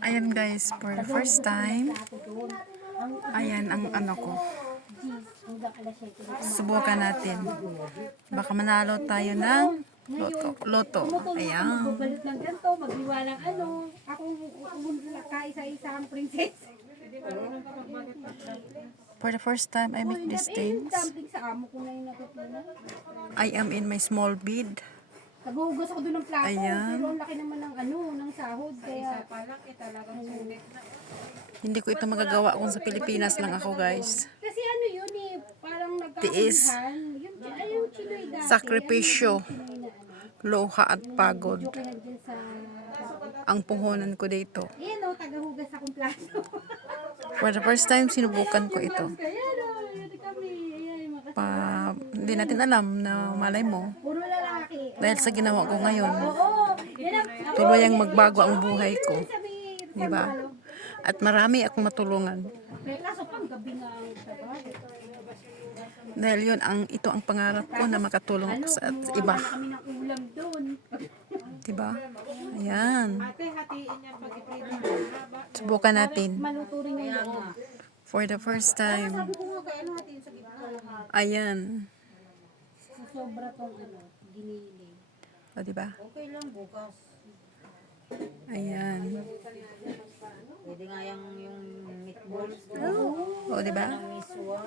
Ayan guys, for the first time, ayan ang ano ko. Subukan natin. Baka manalo tayo ng loto. Ayan. Balit ng ganito, magdiwalang ano. Ako kaisa-isang princess. For the first time, I make these things. Dumpling sa amo ko na yung natutunan. I am in my small bed. Naghuhugas ako doon ng plato. Ayan. Pero ang laki naman ng ano, ng sahod. Kaya Hindi ko ito magagawa kung sa Pilipinas lang ako guys. kasi ano yun eh, parang Tiis. nagkakabihan. Yung chinoy dati. Sakripisyo, Ano, chinoy na ano. luha at pagod. Joke na dyan sa... Ang puhunan ko dito. Ayan o, tagahugas akong plato. For the first time, sinubukan ko ito. Kaya no, yun kami. Ayan, Hindi natin alam na malay mo. puro lalaki. Dahil sa ginawa ko ngayon, Oo, yan ang... tuluyang magbago ang buhay ko. Sabi, Diba? At marami akong matulungan. kaso pang gabi na ang trabaho. Dahil ito ang pangarap ko na makatulong ako sa iba. Kami ng ulam doon. Diba? Ayan. Ate, hatiin yan pag iprito. Subukan natin. Maluto rin yung loob. For the first time. Sabi ko nga kaya ano hatiin sa gitna. Ayan. Sobra tong ano, ginili. O, diba? Okay lang bukas. Ayan. Pwede nga yung meatballs. O, diba? Miswa.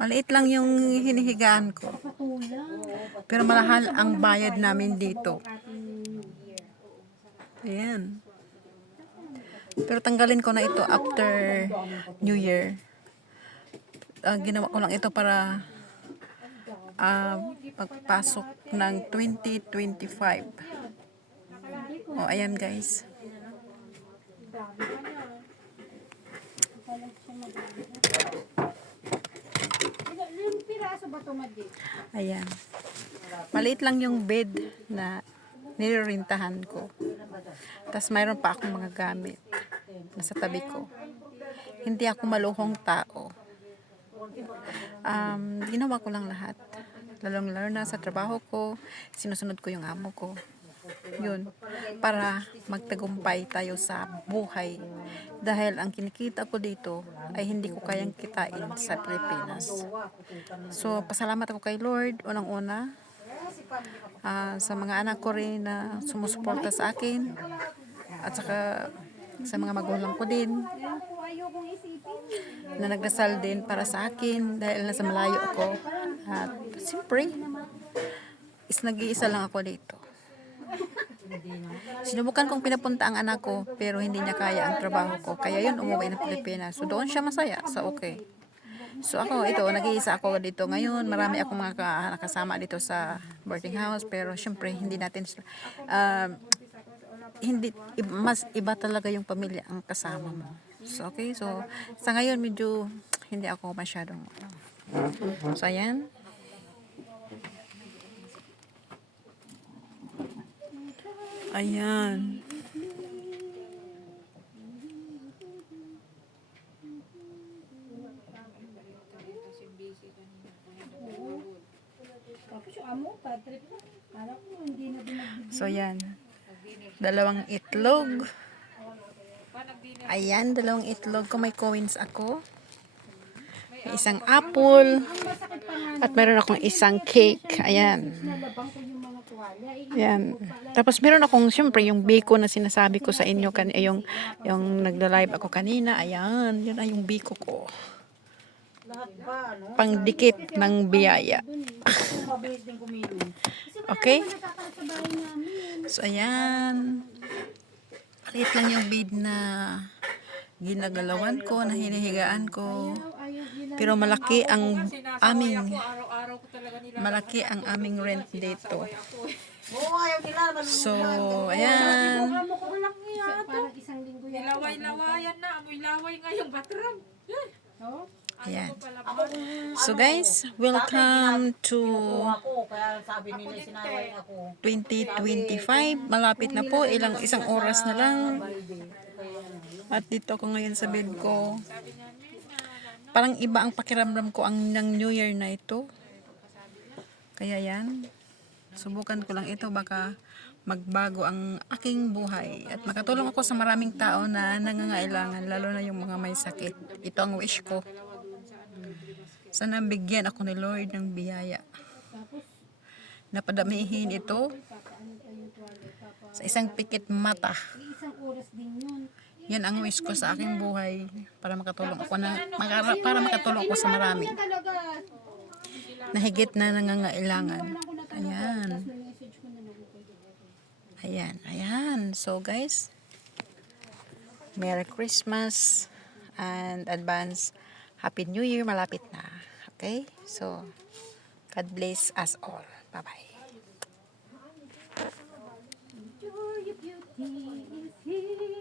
Maliit lang yung hinihigaan ko. Patulang. Pero malahal ang bayad namin dito. Ayan. Pero tanggalin ko na ito after New Year. Ginawa ko lang ito para pagpasok ng 2025. O, ayan guys. Ilang piraso ba ito, Madi? Ayan. Maliit lang yung bed na nilirintahan ko. Tapos mayroon pa akong mga gamit nasa tabi ko. Hindi ako maluhong tao. Ginawa ko lang lahat. Lalong-lalo na sa trabaho ko, sinusunod ko yung amo ko. Yun, para magtagumpay tayo sa buhay. Dahil ang kinikita ko dito ay hindi ko kayang kitain sa Pilipinas. So, pasalamat ako kay Lord, unang-una, sa mga anak ko rin na sumusuporta sa akin, at saka sa mga magulang ko din, Ayokong isipin. na nagdasal din para sa akin dahil nasa malayo ako. At siyempre, nag-iisa lang ako dito. Sinubukan kong pinapunta ang anak ko pero hindi niya kaya ang trabaho ko. Kaya yun, umuwi ng Pilipinas. So doon siya masaya. So okay. So ako, nag-iisa ako dito ngayon. Marami akong mga nakasama dito sa boarding house. Pero syempre, hindi natin sila... mas iba talaga yung pamilya ang kasama mo. So okay. So sa ngayon, medyo hindi ako masyadong... So ayan. Ayan. Tapos yung amo, bad trip na. Kala ko hindi na binagbigay. So yan. Dalawang itlog. Ayan, dalawang itlog ko. May coins ako. May isang apple. At meron akong isang cake. Ayan. Nalabang ko yung mga tuwalya. Ayan. Tapos meron akong, syempre, yung biko na sinasabi ko sa inyo, yung nagla-live ako kanina. Ayan, yun ay yung biko ko. Lahat pa, no? Pangdikit ng biyaya. Mabilis din kumilos. Okay? Nakakalat sa bahay namin. So, ayan. Maliit lang yung bed na ginagalawan ko, na hinihigaan ko. Pero malaki ang aming rent dito. Oo, ayaw nila. So, ayan. Amo ko lang niya. Parang isang linggo yan. Laway-lawayan na. Amoy laway nga yung bathroom. No? Ayan. So guys, welcome to Ako, kaya sabi nila sinaway ako. 2025. Malapit na po, isang oras na lang. At dito ako ngayon sa bed ko. Parang iba ang pakiramdam ko ng New Year na ito. Kaya yan. Subukan ko lang ito, baka magbago ang aking buhay at makatulong ako sa maraming tao na nangangailangan, lalo na yung mga may sakit. Ito ang wish ko. Sana bigyan ako ni Lord ng biyaya. Napadamihin ito sa isang pikit mata. Isang oras din yun. Yan ang wish ko sa aking buhay para makatulong ako para makatulong ako sa marami Talaga. na higit na nangangailangan. Ayan. Ayan. So guys, Merry Christmas and advance Happy New Year. Malapit na. Okay? So, God bless us all. Bye-bye. Your beauty is here.